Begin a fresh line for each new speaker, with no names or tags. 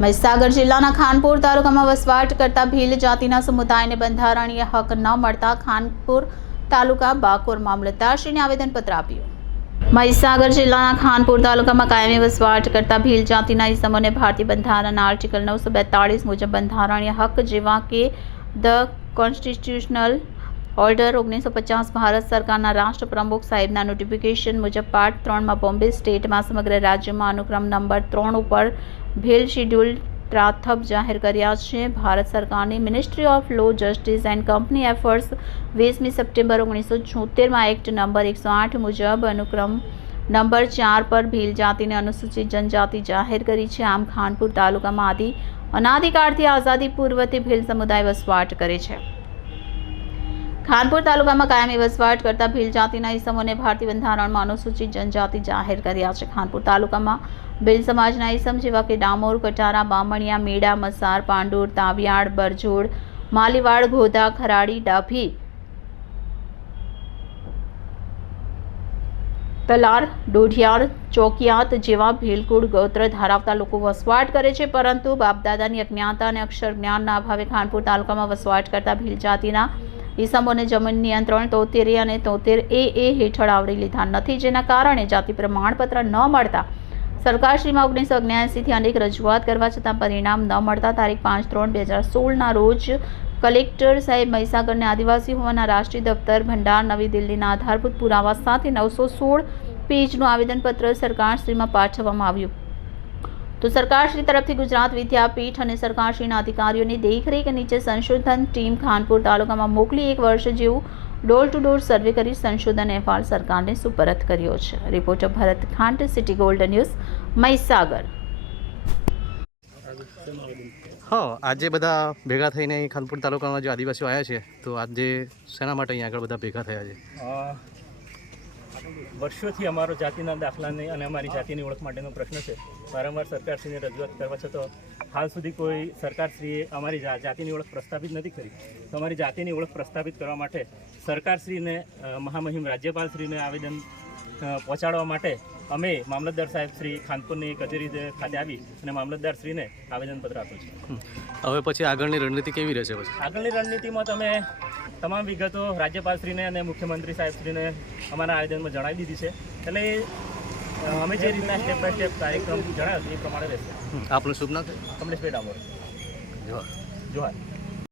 મહીસાગર જિલ્લાના ખાનપુર તાલુકામાં વસવાટ કરતા ભીલ જાતિના સમુદાયને બંધારણીય હક ન મળતા ખાનપુર તાલુકા બાકોર મામલતદારશ્રીને આવેદનપત્ર આપ્યું. મહીસાગર જિલ્લાના ખાનપુર તાલુકામાં કાયમી વસવાટ કરતા ભીલ જાતિના ઇસમોને ભારતીય બંધારણના આર્ટિકલ નવસો બેતાળીસ મુજબ બંધારણીય હક જેવા કે ધ કોન્સ્ટિટ્યુશનલ ઓર્ડર ઓગણીસો પચાસ ભારત સરકારના રાષ્ટ્ર પ્રમુખ સાહેબના નોટિફિકેશન મુજબ પાર્ટ ત્રણમાં બોમ્બે સ્ટેટમાં સમગ્ર રાજ્યમાં અનુક્રમ નંબર ત્રણ ઉપર ભીલ શિડ્યુલ ત્રાથપ જાહેર કર્યા છે. ભારત સરકારની ministry of law justice and company affairs વીસમી સપ્ટેમ્બર ઓગણીસો છોતેરમાં એક્ટ નંબર એકસો આઠ મુજબ અનુક્રમ નંબર ચાર પર ભીલ જાતિને અનુસૂચિત જનજાતિ જાહેર કરી છે. આમ ખાનપુર તાલુકામાં આદિ અનાદિકાળથી આઝાદી પૂર્વથી ભીલ સમુદાય વસવાટ કરે છે. ખાનપુર તાલુકામાં કાયમી વસવાટ કરતા ભીલ જાતિના ઇસમોને ભારતીય બંધારણમાં અનુસૂચિત જનજાતિ જાહેર કર્યા છે. ખાનપુર તાલુકામાં ભીલ સમાજના ઇસમ જેવા કે ડામોર, કટારા, બામણિયા, મેડા, મસાર, પાંડુર તાવિયાડ બરજોડ, માલીવાડ ગોધા ખરાડી, ડાભી, તલાર ડોઢિયાર ચોકિયાત જેવા ભીલકુળ ગોત્ર ધરાવતા લોકો વસવાટ કરે છે, પરંતુ બાપદાદાની અજ્ઞાતા અને અક્ષર જ્ઞાનના અભાવે ખાનપુર તાલુકામાં વસવાટ કરતા ભીલ જાતિના ઈસમોને જમીન નિયંત્રણ તોતેર અને તોતેર એ એ હેઠળ આવરી લીધા નથી, જેના કારણે જાતિ પ્રમાણપત્ર ન મળતા સરકારશ્રીમાં ઓગણીસો અગ્યાસીથી અનેક રજૂઆત કરવા છતાં પરિણામ ન મળતા તારીખ પાંચ ત્રણ બે હજાર સોળના રોજ કલેક્ટર સાહેબ મહીસાગરને આદિવાસી હોવાના રાષ્ટ્રીય દફતર ભંડાર નવી દિલ્હીના આધારભૂત પુરાવા સાથે નવસો સોળ પેજનું આવેદનપત્ર સરકારશ્રીમાં પાઠવવામાં આવ્યું. તો સરકારશ્રી તરફથી ગુજરાત વિદ્યાપીઠ અને સરકારશ્રીના અધિકારીઓની દેખરેખ નીચે સંશોધન ટીમ ખાનપુર તાલુકામાં મોકલી એક વર્ષ જેવું ડોર ટુ ડોર સર્વે કરી સંશોધન અહેવાલ સરકારને સુપરત કર્યો છે. Reporter Bharat Khant city gold news Mahisagar.
હા આજે બધા ભેગા થઈને અહીં ખાનપુર તાલુકાના જે આદિવાસીઓ આવ્યા છે તો આજે શેના માટે અહીંયા આગળ બધા ભેગા થયા છે?
વર્ષોથી અમારો જાતિના દાખલાની અને અમારી જાતિની ઓળખ માટેનો પ્રશ્ન છે. વારંવાર સરકારશ્રીને રજૂઆત કરવા છતાં હાલ સુધી કોઈ સરકારશ્રીએ અમારી જાતિની ઓળખ પ્રસ્થાપિત નથી કરી. તો અમારી જાતિની ઓળખ પ્રસ્થાપિત કરવા માટે સરકારશ્રીને મહામહિમ રાજ્યપાલશ્રીને આવેદન પહોંચાડવા માટે અમે મામલતદાર સાહેબ શ્રી ખાનપુરની કચેરી ખાતે આવી અને મામલતદાર શ્રીને આવેદનપત્ર આપ્યું છે.
હવે પછી આગળની રણનીતિ કેવી રહેશે પછી?
આગળની રણનીતિમાં તમે તમામ વિગતો રાજ્યપાલશ્રીને અને મુખ્યમંત્રી સાહેબશ્રીને અમારા આવેદનમાં જણાવી દીધી છે. એટલે અમે જે રીતના સ્ટેપ બાય સ્ટેપ કાર્યક્રમ જણાવ્યો એ પ્રમાણે રહેશે.
આપનું શુભ નામ?
કમલેશભાઈ ડામોર.
જવાહર
જોહાર.